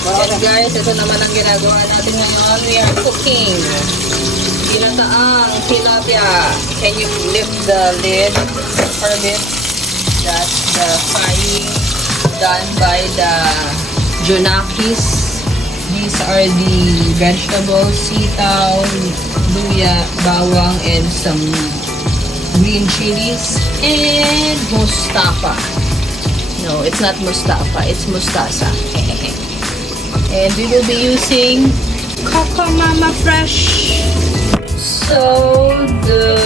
And guys, ito naman ang ginagawa natin ngayon. We are cooking Ginataang Tilapia. Can you lift the lid for a bit? That's the frying done by the Junakis. These are the vegetables, sitaw, luya, bawang, and some green chilies, and Mustasa. No, it's not Mustasa, it's Mustasa. And we will be using Cook Mama Fresh. So the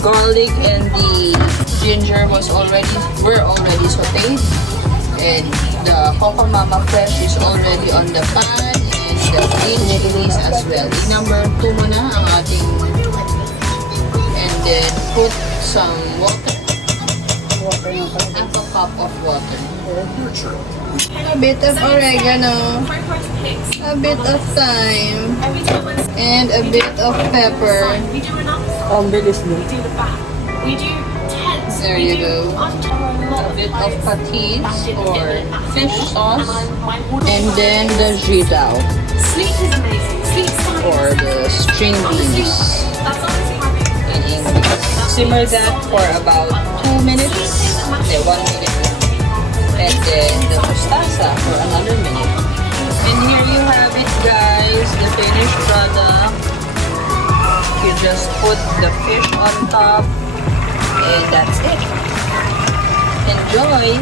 garlic and the ginger were already sauteed, and the Cook Mama Fresh is already on the pan, and the green chilies as well. Number 2 muna ang ating, and then put some water. Half a cup of water. A bit of oregano, a bit of thyme, and a bit of pepper. There you go. A bit of patis or fish sauce, and then the jidao or the string beans in English. Simmer that for about 2 minutes, 1 minute. And then the mustasa for another minute. And here you have it, guys, the finished product. You just put the fish on top, and that's it. Enjoy!